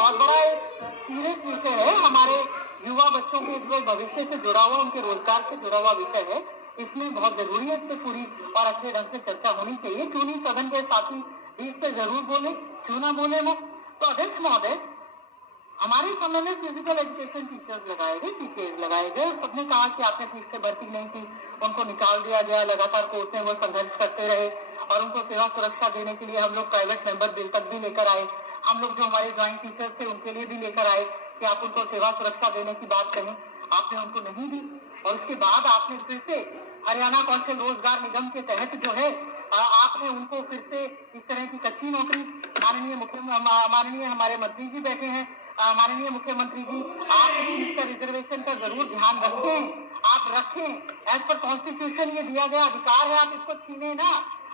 बहुत बड़ा एक सीरियस विषय है, हमारे युवा बच्चों के उज्जवल भविष्य से जुड़ा हुआ, उनके रोजगार से जुड़ा हुआ विषय है। इसमें बहुत जरूरी है, इस पे पूरी और अच्छे ढंग से चर्चा होनी चाहिए। क्यों नहीं सदन के साथी भी इस पे जरूर बोले, क्यों ना बोले वो। तो अध्यक्ष महोदय, हमारे समय में फिजिकल एजुकेशन टीचर्स लगाए गए, टीचर्स लगाए गए। सबने कहा कि आपने ठीक से भर्ती नहीं की, उनको निकाल दिया गया। लगातार कोर्ट में वो संघर्ष करते रहे और उनको सेवा सुरक्षा देने के लिए हम लोग प्राइवेट मेंबर बिल तक भी लेकर आए। हम लोग जो हमारे ड्राइंग टीचर्स थे उनके लिए भी लेकर आए कि आप उनको सेवा सुरक्षा देने की बात कहें, आपने उनको नहीं दी। और उसके बाद आपने फिर से हरियाणा कौशल रोजगार निगम के तहत जो है आपने उनको फिर से इस तरह की कच्ची नौकरी, माननीय हमारे मंत्री जी बैठे हैं, माननीय मुख्यमंत्री जी, आप इस चीज का रिजर्वेशन का जरूर ध्यान रखें, आप रखें। एज पर कॉन्स्टिट्यूशन ये दिया गया अधिकार है, आप इसको छीने ना।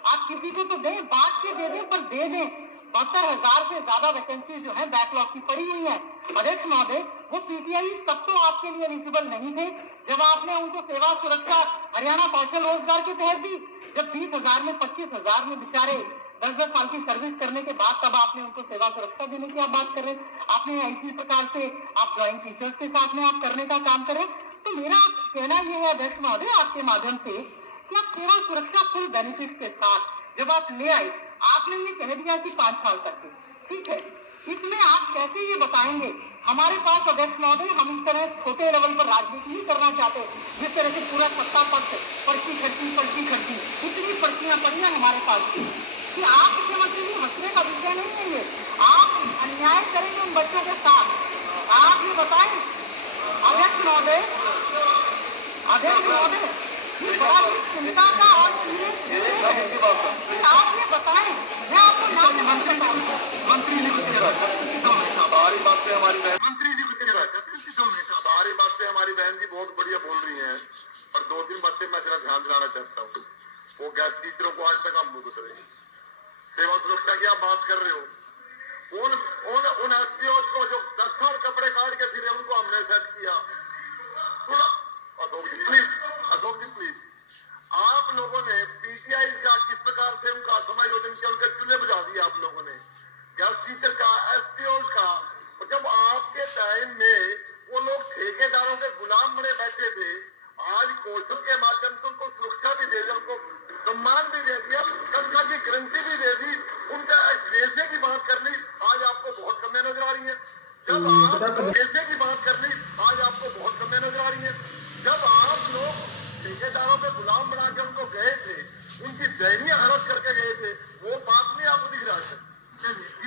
आप किसी को तो दें, बांट के दे दें, पर दे दें। 72,000 से ज्यादा वैकेंसी जो है बैकलॉग की पड़ी हुई है। अध्यक्ष महोदय, वो पीटीआई तब तो आपके लिए एलिजिबल नहीं थे जब आपने उनको सेवा सुरक्षा हरियाणा कौशल रोजगार के तहत दी। जब 20,000 में 25,000 में बेचारे 10-10 साल की सर्विस करने के बाद तब आपने उनको सेवा सुरक्षा देने की आप बात कर रहे हैं। आपने इसी प्रकार से आप ड्राइंग टीचर्स के साथ में आप करने का काम कर रहे हैं। तो मेरा कहना यह है अध्यक्ष महोदय आपके माध्यम से कि आप सेवा सुरक्षा फुल बेनिफिट्स के साथ जब आप ले आए, आपने ये कह दिया कि 5 साल तक के, ठीक है, इसमें आप कैसे ये बताएंगे। हमारे पास अध्यक्ष महोदय, हम इस तरह छोटे लेवल पर राजनीति नहीं करना चाहते जिस तरह से पूरा सत्ता पक्ष पर्ची खर्ची इतनी पर्चियां पड़ी हैं हमारे पास कि आप मुख्यमंत्री जी हंसने का विषय नहीं है ये। आप अन्याय करेंगे उन बच्चों के साथ। आप ये बताएं अध्यक्ष महोदय, ये बड़ा चिंता का और आप ये बताएं, मैं आपको नाम मंत्री जी हमारी बात से हमारी बहन हमारी बात से हमारी बहन जी बहुत बढ़िया बोल रही हैं, पर 2-3 बातें मैं जरा ध्यान दिलाना चाहता हूँ। वो गैस टीचरों को आज तक हम मुक्त रहे, सेवा सुरक्षा की आप बात कर रहे हो, उन एसपीओ को जो 10 साल कपड़े काट के फिर उनको हमने सेट किया। अशोक जी प्लीज, आप लोगों ने पीटीआई का किस प्रकार से उनका समायोजन किया, उनके चूल्हे बुझा दिए आप लोगों ने, गैस टीचर का, एसपीओ का। और जब आपके टाइम में वो लोग ठेकेदारों के गुलाम बने बैठे थे, आज कौशल के माध्यम से उनको सुरक्षा भी दे दिया, उनको सम्मान भी दे दिया, कक्षा की गारंटी भी दे दी, उनका पैसे की बात कर ली, आज आपको बहुत कमियां नजर आ रही है। जब आप पैसे की बात कर ली, आज आपको बहुत कमियां नजर आ रही है। जब आप लोग ठेकेदारों पे गुलाम बना के उनको गए थे, उनकी दयनीय हालत करके गए थे, वो बात नहीं आपको दिख रहा है।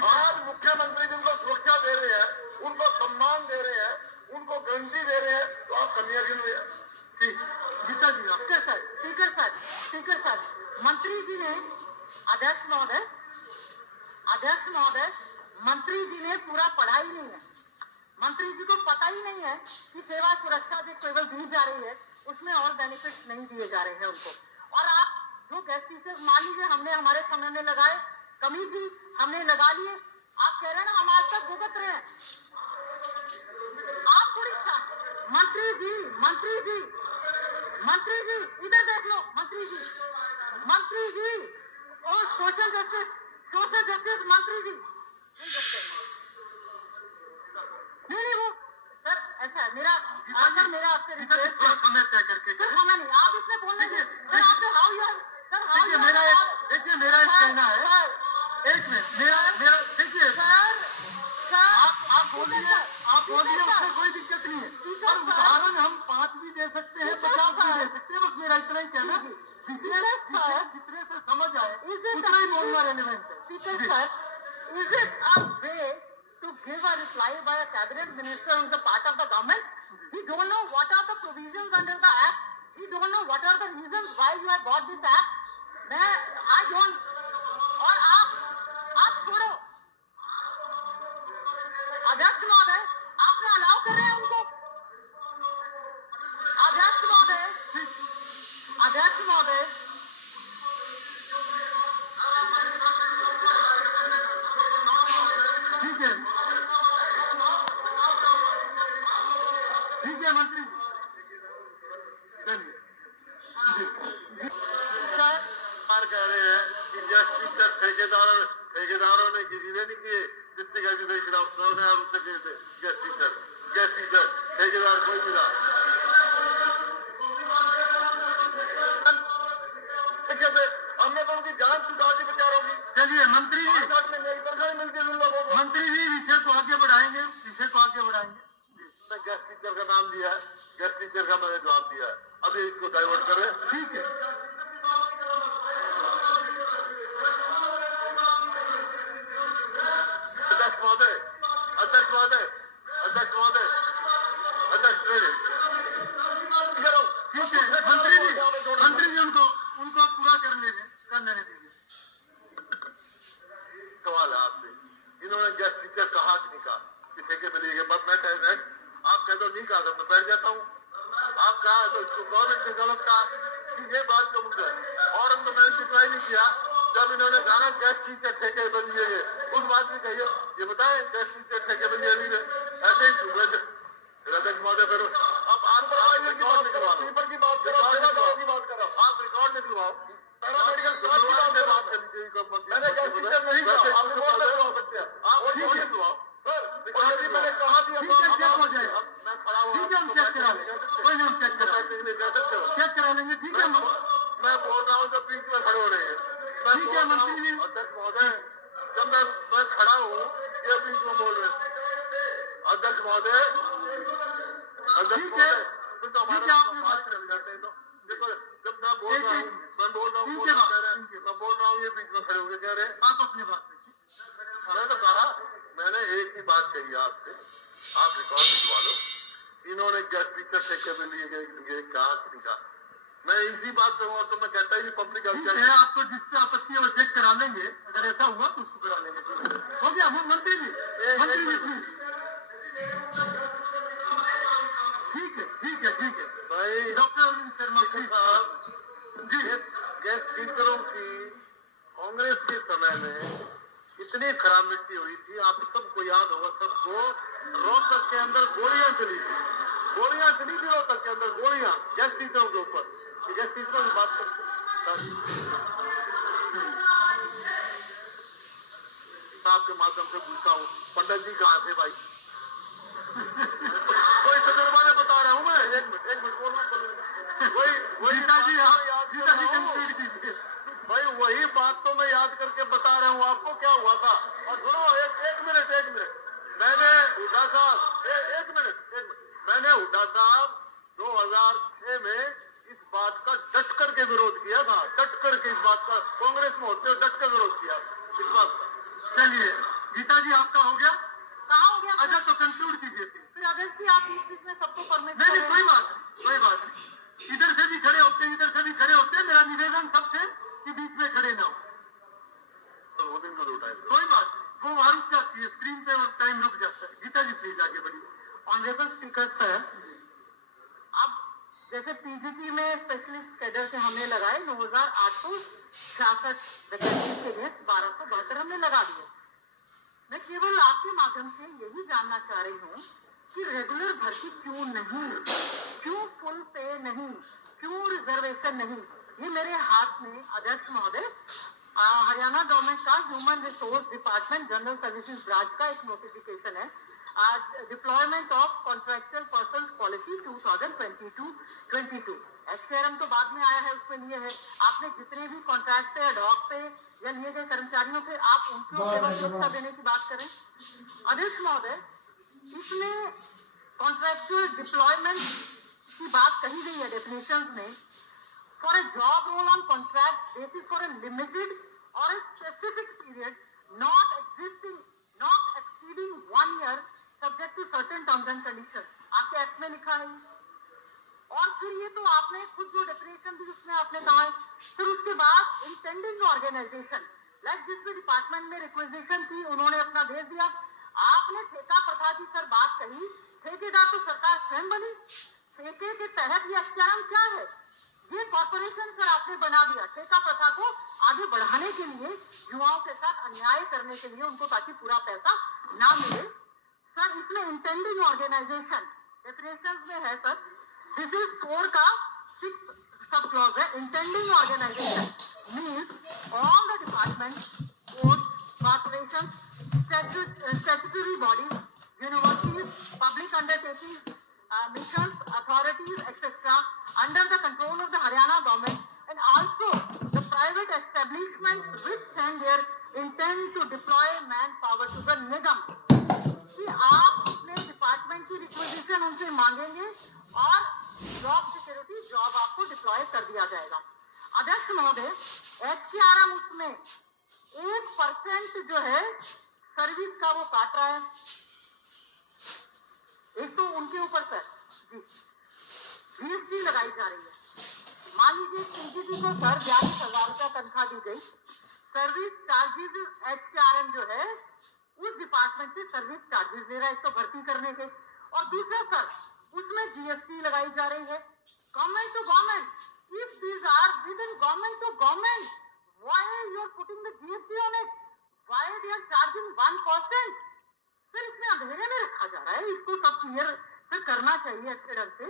आज मुख्यमंत्री जिनको सुरक्षा दे रहे हैं, उनको सम्मान दे रहे हैं, उनको गारंटी दे रहे हैं, तो आप कमियां गिन रहे हैं। गीता जी, स्पीकर सर, मंत्री जी ने, अध्यक्ष महोदय, मंत्री जी ने पूरा पढ़ा ही नहीं है। मंत्री जी को पता ही नहीं है कि सेवा सुरक्षा जो केवल दी जा रही है उसमें और बेनिफिट्स नहीं दिए जा रहे हैं उनको। और आप जो गेस्ट टीचर्स मान लीजिए हमने हमारे समय में लगाए, कमी थी, हमने लगा लिए, आप कह रहे हैं ना हम आज तक भुगत रहे हैं। आप थोड़ी मंत्री जी इधर देख लो, मंत्री जी और सोशल जस्टिस मंत्री जी नहीं वो सर, ऐसा है मेरा आपसे रिक्वेस्ट है, समय तय करके सर समय नहीं, आप इसमें बोलने के सर आपने हाउ यू देखिए मेरा एक कहना है, एक मिनट, मेरा देखिए आप बोलिए उसमें कोई दिक्कत नहीं है, और उदाहरण हम 5 भी दे सकते हैं, 50 भी दे सकते हैं, बस मेरा इतना ही कहना है, जितने से समझ आए उतना ही बोलना रेलेवेंट है। Speaker sir, is it a way to give a reply by a cabinet minister who is a part of the government? We don't know what are the provisions under the act. We don't know what are the reasons why you have got this act. I don't. और आप छोड़ो अध्यक्ष महोदय, आपने allow कर रहे हैं उनको। अध्यक्ष महोदय, ठीक है मंत्री सर कह रहे हैं कि गेस्ट टीचर ठेकेदारों ने किसी ने नहीं किए, डिस्ट्रिक्ट एजुकेशन ऑफिसर और उससे गेस्ट टीचर ठेकेदार कोई मिला। हमने तो उनकी जान छुड़ा दी बेचारों की। चलिए मंत्री जी, में नई तनख्वाह मिलती है उन लोगों को। मंत्री जी विषय को आगे बढ़ाएंगे, विषय को आगे बढ़ाएंगे। मैंने गेस्ट टीचर का नाम दिया है, गेस्ट टीचर का मैंने जवाब दिया है, अभी इसको डाइवर्ट करें। ठीक है, अध्यक्ष महोदय, अध्यक्ष महोदय, अध्यक्ष महोदय, अध्यक्ष ठीक है मंत्री जी उनको पूरा करने दीजिए। सवाल है आपसे, इन्होंने गेस्ट टीचर कहा कि नहीं कहा कि ठेके पे लिए गए? बस मैं आप कह दो नहीं कहा तो मैं बैठ जाता हूँ। आप कहा तो इसको गवर्नमेंट ने गलत कहा कि ये बात का मुद्दा है। और हम तो मैंने जितना नहीं किया जब इन्होंने कहा गेस्ट टीचर ठेके पे लिए गए, उस बात में कहिए ये बताएं गेस्ट टीचर ठेके पे लिए गए ऐसे ही। अध्यक्ष महोदय फिर अब आप रिकॉर्ड निकलवाओ, की बात करो, आप रिकॉर्ड निकलवाओ, पैरामेडिकल स्टाफ की बात कर लीजिए। मैंने गेस्ट टीचर नहीं कहा, आप रिकॉर्ड निकलवा सकते हैं, आप रिकॉर्ड निकलवाओ सर। मैंने कहा दिया चेक हो जाएगा, मैं खड़ा हुआ, ठीक है हम चेक करा लेंगे, कोई नहीं हम चेक करा लेंगे, ठीक है मैं बोल रहा हूँ जब बीच में खड़े हो रहे हैं, ठीक है मंत्री जी। अध्यक्ष महोदय जब मैं खड़ा हूँ ये बीच में बोल रहे हैं। अध्यक्ष महोदय, अध्यक्ष ठीक है, महोदय फिर तो ठीक है, हमारा आपने बात बात कर जाते हैं। तो देखो जब मैं बोल रहा हूँ ठीक है, मैं बोल रहा हूँ ये बीच में खड़े होकर कह रहे हैं। आप अपनी बात रखिए। मैंने तो कहा, मैंने एक ही बात कही आपसे, आप रिकॉर्ड निकलवा लो। इन्होंने गेस्ट टीचर ठेके पे लिए गए कहा कि नहीं कहा? मैं इसी बात पे हूँ और तो मैं कहता ही पब्लिक ठीक है, आपको जिस पे आपत्ति है वो चेक करा लेंगे, अगर ऐसा हुआ तो उसको करा लेंगे। हो गया मंत्री जी प्लीज। ठीक है भाई डॉक्टर अरविंद शर्मा साहब जी। गेस्ट टीचरों की कांग्रेस के समय में इतनी खराब मिट्टी हुई थी, आप सबको याद होगा, सबको रोहतक के अंदर गोलियां चली थी रोहतक के अंदर गोलियां गेस्ट टीचरों के ऊपर। गेस्ट टीचरों की बात आपके माध्यम से पूछता हूँ, पंडित जी कहाँ थे भाई? कोई तजुर्बा ने बता रहा हूँ मैं, एक मिनट बोलना वही भाई वही बात तो मैं याद करके बता रहा हूँ आपको क्या हुआ था। और सुनो एक मिनट मैंने हुड्डा साहब मैंने हुड्डा साहब 2006 में इस बात का डट करके विरोध किया था, डट करके इस बात का कांग्रेस में होते हुए डट कर विरोध किया इस बात का। चलिए गीता जी आपका हो गया? कहाँ हो गया? अच्छा तो कंक्लूड कीजिए फिर अध्यक्ष जी आप इस बीच में सबको परमिट नहीं कोई बात नहीं, इधर से भी खड़े होते हैं, मेरा निवेदन सबसे कि बीच में खड़े ना हो। कोई बात वो वहां रुक जाती है, स्क्रीन पे टाइम रुक जाता है। गीता जी प्लीज आगे बढ़िए। ऑनरेबल स्पीकर सर, अब जैसे पीजीटी में स्पेशलिस्ट कैडर से हमने लगाए 9,866 वैकेंसी के लिए 1272 हमने लगा दिए। मैं केवल आपके माध्यम से यही जानना चाह रही हूँ कि रेगुलर भर्ती क्यों नहीं, क्यों फुल पे नहीं, क्यों रिजर्वेशन नहीं? ये मेरे हाथ में अध्यक्ष महोदय हरियाणा गवर्नमेंट का human resource department general services branch का एक नोटिफिकेशन है, deployment of contractual person policy 2022-22। एसकेआरएम तो बाद में आया है, उसमें लिए है आपने जितने भी कॉन्ट्रैक्ट पे, डॉग पे या लिए गए कर्मचारियों पे आप उनको केवल सुरक्षा देने की बात करें। अध्यक्ष महोदय इसमें कॉन्ट्रैक्चुअल डिप्लॉयमेंट की बात कही गई है डेफिनेशंस में, for a job role on contract basis for a limited or a specific period not exceeding 1 year subject to certain terms and conditions। आपके एक्ट में लिखा है। और फिर ये तो आपने खुद जो डेफिनेशन दी उसमें आपने कहा है, फिर उसके बाद इंटेंडिंग ऑर्गेनाइजेशन लाइक जिसमें डिपार्टमेंट में रिक्वेजिशन थी उन्होंने अपना भेज दिया। आपने ठेका प्रथा की सर बात कही, ठेकेदार तो सरकार स्वयं बनी, ठेके के तहत ये एसकेआरएम क्या है? ये कॉर्पोरेशन सर आपने बना दिया ठेका प्रथा को आगे बढ़ाने के लिए, युवाओं के साथ अन्याय करने के लिए, उनको ताकि पूरा पैसा ना मिले। सर इसमें इंटेंडिंग ऑर्गेनाइजेशन डेफिनेशंस में है सर, दिस इज 4 का 6 सब क्लॉज है। Intending organization means all the department, board, corporation statutory bodies, universities, public undertakings, missions, authorities, etc., under the control of the Haryana government, and also the private establishments which send their intent to deploy manpower to the Nigam. कि आप अपने department की requisition उनसे मांगेंगे और job security job आपको deploy कर दिया जाएगा। अध्यक्ष महोदय, HKRM उसमें 1% जो है सर्विस का वो काट रहा है। एक तो उनके ऊपर सर जी GST लगाई जा रही है। मान लीजिए CGT को सर 42,000 रुपया तनख्वाह दी गई, सर्विस चार्जेस HKRM जो है उस डिपार्टमेंट से सर्विस चार्जेस ले रहा है इसको भर्ती करने के, और दूसरा सर उसमें GST लगाई जा रही है। Government to government, if these are with in government to government, why you are putting the GST on it, why they are charging 1%? Sir इसमें अंधेरे में रखा जा रहा है, इसको सब क्लियर सर करना चाहिए अच्छे ढंग से।